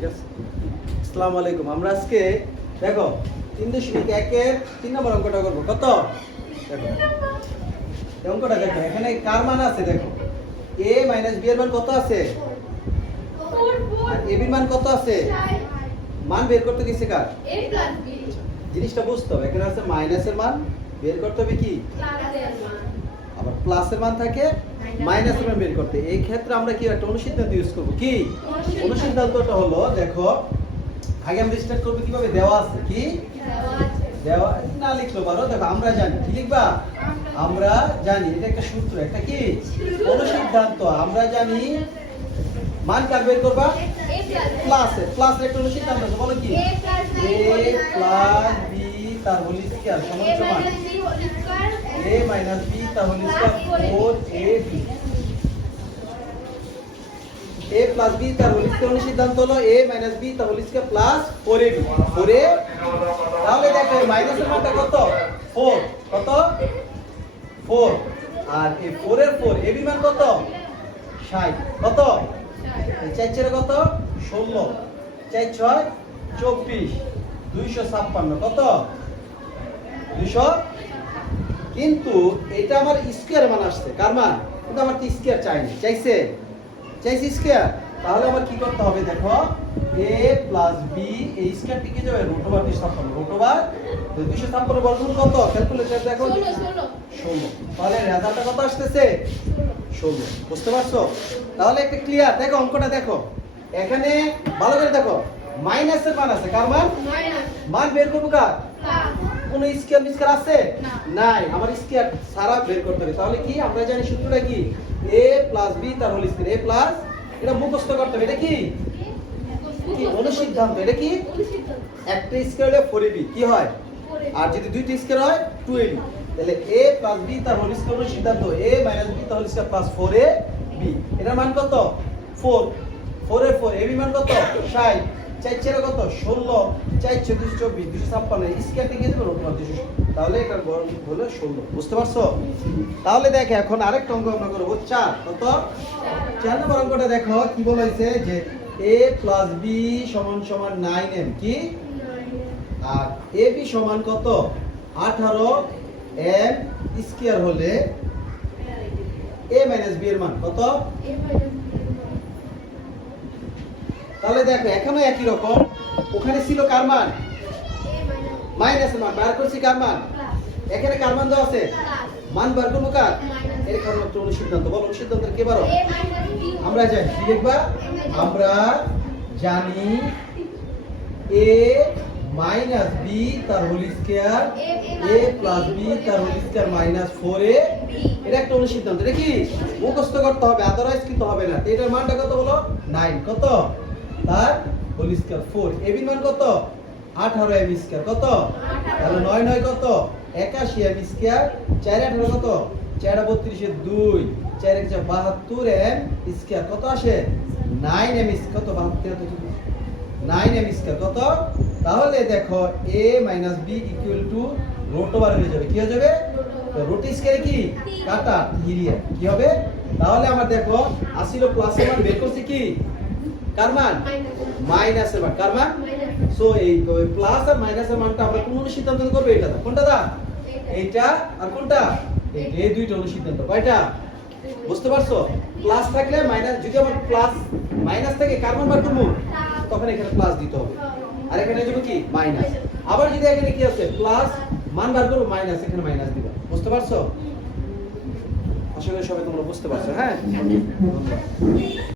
ঠিক আছে? আসসালামু আলাইকুম। আমরা আজকে, দেখো, তিন দশমিক একের তিন নম্বর অঙ্কটা করব। কত? দেখো। অঙ্কটা দেখো, এখানে কার মান আছে দেখো? এ মাইনাস বি এর মান কত আছে? এ বির মান কত আছে? মান বের করতে গেছে কার? জিনিসটা বুঝতে হবে। এখানে আছে মাইনাসের মান, বের করতে হবে কি? আবার প্লাসের মান থাকে মাইনাসের মান বের করতে। এই ক্ষেত্রে আমরা কি একটা অনুসিদ্ধান্ত ইউজ করব? কি? অনুসিদ্ধান্তটা হলো দেখো আগে আমরা স্টার্ট করব কীভাবে? দেওয়া আছে কি? দেওয়া না লিখলো পারো দেখো আমরা জানি কি লিখবা? আমরা জানি এটা একটা সূত্র একটা কি? অনুসিদ্ধান্ত আমরা জানি মান কার বের করবা? প্লাসের প্লাসের একটা অনুসিদ্ধান্ত বলো কি? A প্লাস তার স্কয়ার সমান সমান a মাইনাস b তার whole square 4ab a plus b তার হোল স্কয়ার অনুসিদ্ধান্ত হলো a মাইনাস b তার whole square plus 4ab 4a তাহলে দেখো মাইনাসের মানটা কত 4 কত 4 আর এই 4 এর 4 ab মান কত 60 কত এই চার চারে কত ষোলো চার ছয় চব্বিশ দুইশো ছাপ্পান্ন কত দুইশো? কিন্তু এটা আমার স্কোয়ার মান আসছে। কার মান? কিন্তু আমার তো স্কোয়ার চাইনি চাইছে? চাইছে স্কোয়ার তাহলে আমার কি করতে হবে দেখো? এ প্লাস বি এই স্কোয়ার টিকে যাবে রুট ওভার দুইশো ছাপ্পান্ন। রুট ওভার দুইশো ছাপ্পান্ন বর্গমূল কত? ক্যালকুলেটর দেখো। ষোলো তাহলে রেজাল্টটা কত আসতেছে? ষোলো। বুঝতে পারছ? তাহলে একটা ক্লিয়ার দেখো অঙ্কটা দেখো। এখানে ভালো করে দেখো। মাইনাসের মান আছে। কার মান? মান বের করব কার? কোন স্কয়ার মিসকার আছে? নাই। আমার স্কয়ার সারা বের করতে হবে। তাহলে কি? আমরা জানি সূত্রটা কি? A প্লাস b তার হোল স্কয়ার a প্লাস এটা মুখস্থ করতে হবে। এটা কি? কি? অনুসিদ্ধান্ত। এটা কি? একটা স্কয়ার হলে 4ab কি হয়? আর যদি দুইটা স্কয়ার হয় 2ab তাহলে a প্লাস b তার হোল স্কয়ার হলো সিদ্ধান্ত a মাইনাস b তার হোল স্কয়ার প্লাস 4ab এটার মান কত? 4 4 এর 4 ab মান কত? 60 চার চারে কত? 16 চার ছয় দুশো চব্বিশ, দুশো ছাপ্পান্ন স্কয়ার থেকে দেবে রোট দুশো তাহলে এটা বড় হলো 16 বুঝতে পারছ? তাহলে দেখো, এখন আরেকটা অঙ্ক আমরা করব, চার। কত? চার নম্বর অঙ্কটা দেখো, কি বলেছে যে a প্লাস b সমান সমান 9m কি? আর এ বি সমান কত? আঠারো এম স্কয়ার হলে এ মাইনাস বি এর মান কত? তাহলে দেখো এখনও একই রকম। ওখানে ছিল কার মান মাইনাস মান, বার করছি কার মান এখানে কার মান দেওয়া আছে। মান বার করব কার? এর কারণ অনুসিদ্ধান্ত কে পারো আমরা জানি কি লিখবা আমরা জানি এ মাইনাস বি তার হোল এ প্লাস বি তার হোল মাইনাস ফোর এ। এটা একটা অনুসিদ্ধান্ত এটা মুখস্থ করতে হবে, আদারওয়াইজ কিন্তু হবে না। এটার মানটা কত বলো? নাইন। কত? তার হোল স্কয়ার ফোর। এবির মান কত? আঠারো এম স্কয়ার। কত? তাহলে নয় নয় কত? একাশি এম স্কয়ার। চার আঠারো কত? চার বত্রিশে দুই। চার এক বাহাত্তর এম স্কয়ার। কত আসে? নাইন এম কত? বাহাত্তর নাইন এম স্কয়ার। কত? তাহলে দেখো A minus B equal to root over হয়ে যাবে। কি হয়ে যাবে? রোট স্কয়ারে কি? কাটা হিরিয়া কি হবে? তাহলে আমার দেখো আসিল প্লাসের মান বের করছি কি? কার মান মাইনাসের মান কার মান সো এই প্লাস আর মাইনাসের মানটা আমরা কোন সিদ্ধান্ত করবে? এটা কোনটা দা? এইটা। আর কোনটা? এই দুইটা অনুসিদ্ধান্ত কয়টা? বুঝতে পারছ? প্লাস থাকলে মাইনাস যদি আমার প্লাস মাইনাস থাকে কার্বন বার করব? তখন এখানে প্লাস দিতে হবে। আর এখানে দেবো কি? মাইনাস আবার যদি এখানে কি আছে? প্লাস মান বার করব মাইনাস এখানে মাইনাস দিবা বুঝতে পারছ? আশা করি সবাই তোমরা বুঝতে পারছ হ্যাঁ?